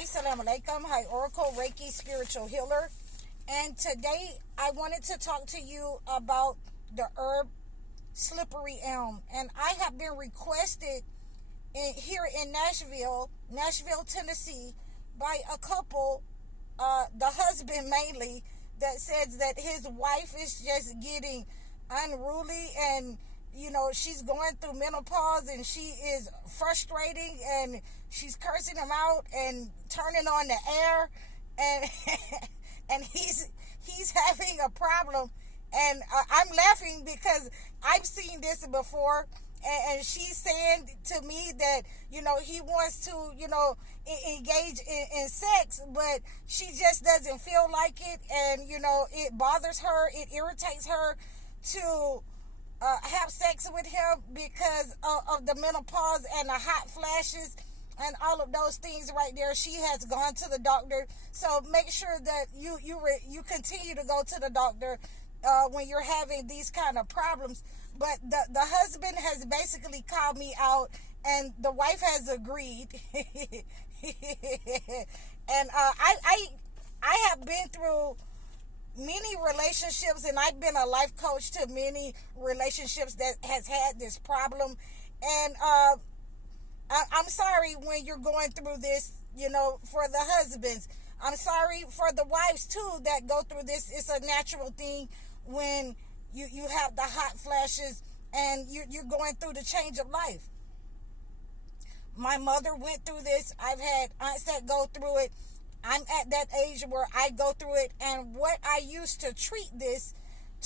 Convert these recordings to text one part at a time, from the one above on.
Hi, Assalamu alaikum. Hi, Oracle Reiki Spiritual Healer. And today I wanted to talk to you about the herb slippery elm. And I have been requested here in Nashville, Tennessee, by a couple, the husband mainly, that says that his wife is just getting unruly and she's going through menopause and she is frustrating and she's cursing him out and turning on the air and and he's having a problem. And I'm laughing because I've seen this before, and she's saying to me that he wants to engage in sex, but she just doesn't feel like it, and it bothers her, it irritates her to have sex with him because of the menopause and the hot flashes and all of those things right there. She has gone to the doctor, so make sure that you continue to go to the doctor when you're having these kind of problems. But the husband has basically called me out, and the wife has agreed. And I have been through many relationships, and I've been a life coach to many relationships that has had this problem. And I'm sorry when you're going through this, for the husbands. I'm sorry for the wives too that go through this. It's a natural thing when you have the hot flashes and you're going through the change of life. My mother went through this. I've had aunts that go through it. I'm at that age where I go through it, and what I use to treat this,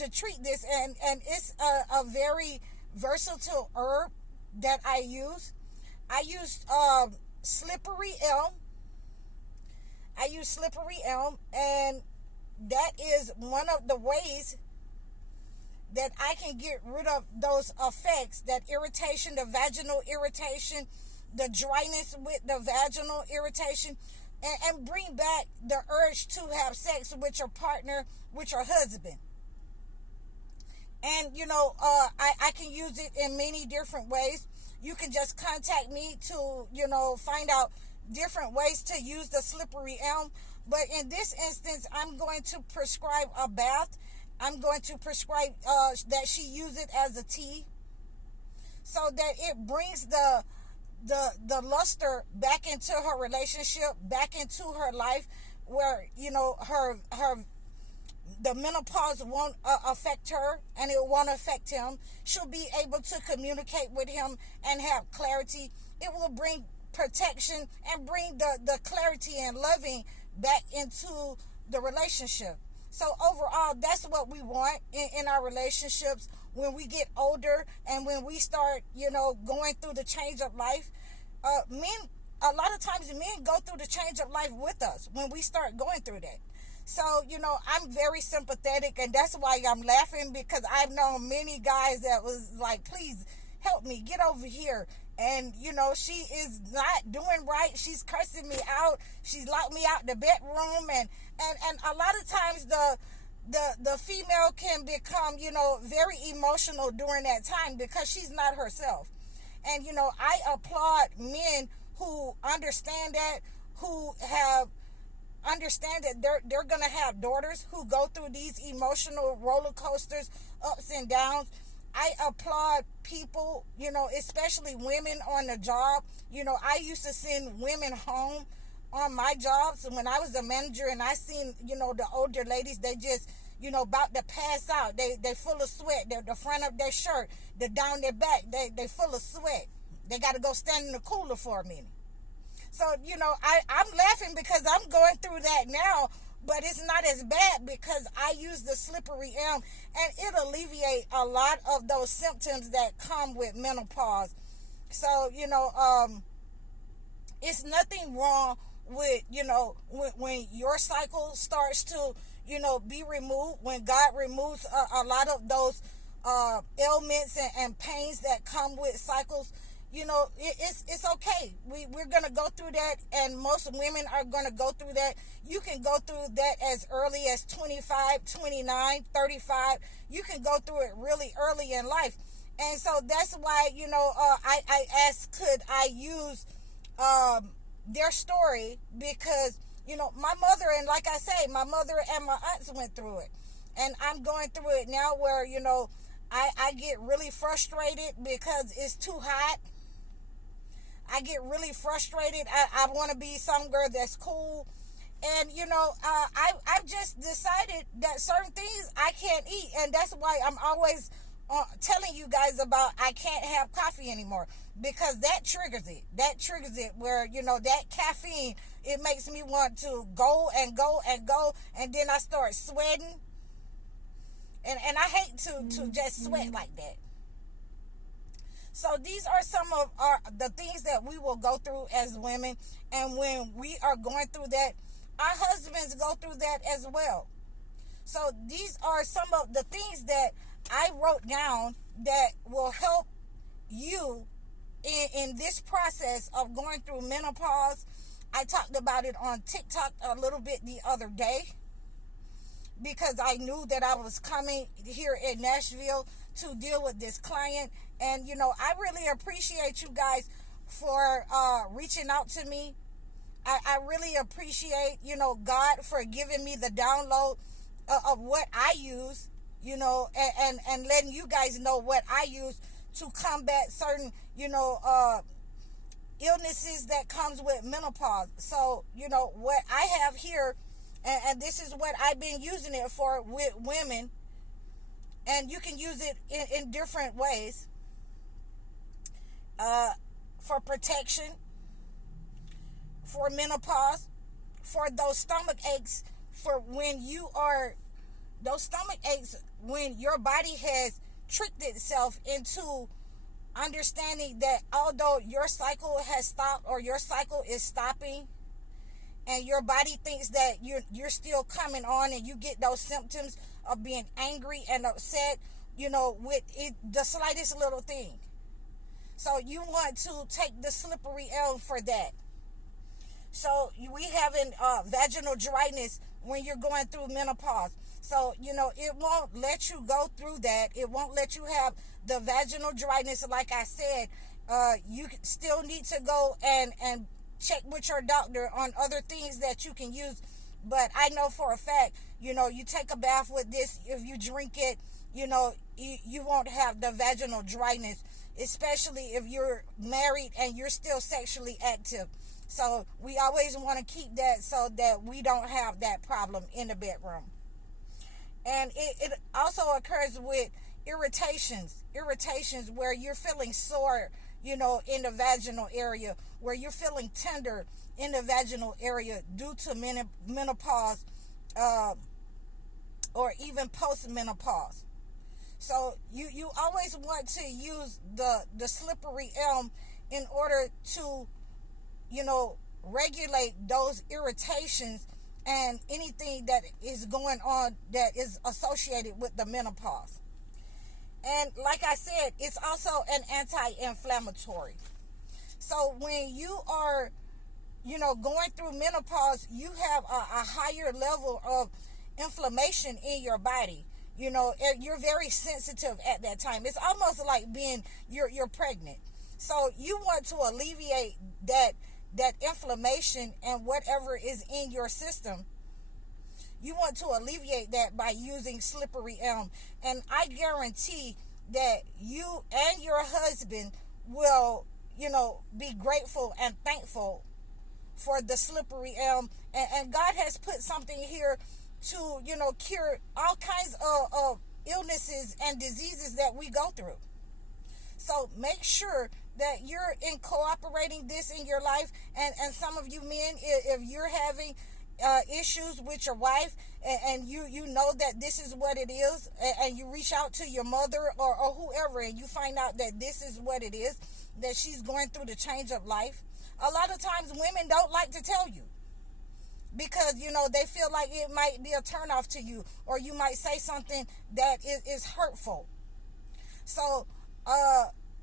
and it's a very versatile herb that I use. I use slippery elm. And that is one of the ways that I can get rid of those effects, that irritation, the vaginal irritation, the dryness with the vaginal irritation, and bring back the urge to have sex with your partner, with your husband. And I can use it in many different ways. You can just contact me to find out different ways to use the slippery elm. But in this instance, I'm going to prescribe a bath. I'm going to prescribe that she use it as a tea, so that it brings the luster back into her relationship, back into her life, where the menopause won't affect her, and it won't affect him. She'll be able to communicate with him and have clarity. It will bring protection and bring the clarity and loving back into the relationship. So overall, that's what we want in our relationships when we get older and when we start, going through the change of life. A lot of times men go through the change of life with us when we start going through that. So, I'm very sympathetic, and that's why I'm laughing, because I've known many guys that was like, please help me, get over here. And, she is not doing right. She's cursing me out. She's locked me out the bedroom. And a lot of times the female can become, very emotional during that time because she's not herself. And, I applaud men who understand that, who understand that they're going to have daughters who go through these emotional roller coasters, ups and downs. I applaud people, especially women on the job. I used to send women home on my jobs, and when I was a manager, and I seen, the older ladies, they just, about to pass out. They full of sweat. The front of their shirt, the down their back, they full of sweat. They got to go stand in the cooler for a minute. So, I'm laughing because I'm going through that now, but it's not as bad because I use the slippery elm, and it alleviates a lot of those symptoms that come with menopause. So, it's nothing wrong with, when your cycle starts to, be removed, when God removes a lot of those ailments and pains that come with cycles. It's okay. We're going to go through that, and most women are going to go through that. You can go through that as early as 25, 29, 35. You can go through it really early in life. And so that's why, I asked, could I use their story, because, you know, my mother, and like I say, my mother and my aunts went through it. And I'm going through it now where, you know, I get really frustrated because it's too hot. I get really frustrated. I want to be somewhere that's cool. And, you know, I've just decided that certain things I can't eat. And that's why I'm always telling you guys about I can't have coffee anymore. Because that triggers it. That triggers it where, you know, that caffeine, it makes me want to go and go and go. And then I start sweating. And I hate to just sweat like that. So these are some of the things that we will go through as women. And when we are going through that, our husbands go through that as well. So these are some of the things that I wrote down that will help you in this process of going through menopause. I talked about it on TikTok a little bit the other day, because I knew that I was coming here in Nashville to deal with this client. And, you know, I really appreciate you guys for reaching out to me. I really appreciate, you know, God for giving me the download of what I use, you know, and letting you guys know what I use to combat certain, you know, illnesses that comes with menopause. So, you know, what I have here, and this is what I've been using it for with women, and you can use it in different ways, for protection, for menopause, for those stomach aches, for when you are, those stomach aches, when your body has tricked itself into understanding that although your cycle has stopped or your cycle is stopping, and your body thinks that you're still coming on, and you get those symptoms of being angry and upset, you know, with it, the slightest little thing. So you want to take the slippery elm for that. So we having vaginal dryness when you're going through menopause. So, you know, it won't let you go through that. It won't let you have the vaginal dryness. Like I said, you still need to go and check with your doctor on other things that you can use. But I know for a fact, you know, you take a bath with this, if you drink it, you know, you won't have the vaginal dryness, especially if you're married and you're still sexually active. So we always want to keep that so that we don't have that problem in the bedroom. And it also occurs with irritations where you're feeling sore, you know, in the vaginal area, where you're feeling tender in the vaginal area due to menopause, or even post-menopause. So you always want to use the slippery elm in order to, you know, regulate those irritations and anything that is going on that is associated with the menopause. And like I said, it's also an anti-inflammatory. So when you are, you know, going through menopause, you have a higher level of inflammation in your body. You know, you're very sensitive at that time. It's almost like being, you're pregnant. So you want to alleviate that inflammation and whatever is in your system. You want to alleviate that by using slippery elm. And I guarantee that you and your husband will, you know, be grateful and thankful for the slippery elm. And God has put something here to, you know, cure all kinds of illnesses and diseases that we go through. So make sure that you're incorporating this in your life. And some of you men, if you're having issues with your wife, and you know that this is what it is, and you reach out to your mother or whoever, and you find out that this is what it is, that she's going through the change of life. A lot of times women don't like to tell you, because, you know, they feel like it might be a turnoff to you, or you might say something that is hurtful. So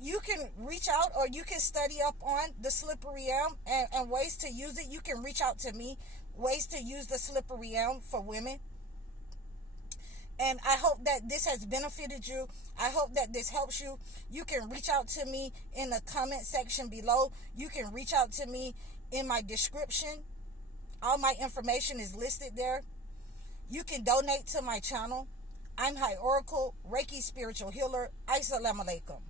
you can reach out, or you can study up on the slippery elm and ways to use it. You can reach out to me, ways to use the slippery elm for women. And I hope that this has benefited you. I hope that this helps you. You can reach out to me in the comment section below. You can reach out to me in my description. All my information is listed there. You can donate to my channel. I'm High Oracle, Reiki Spiritual Healer. Assalamu alaikum.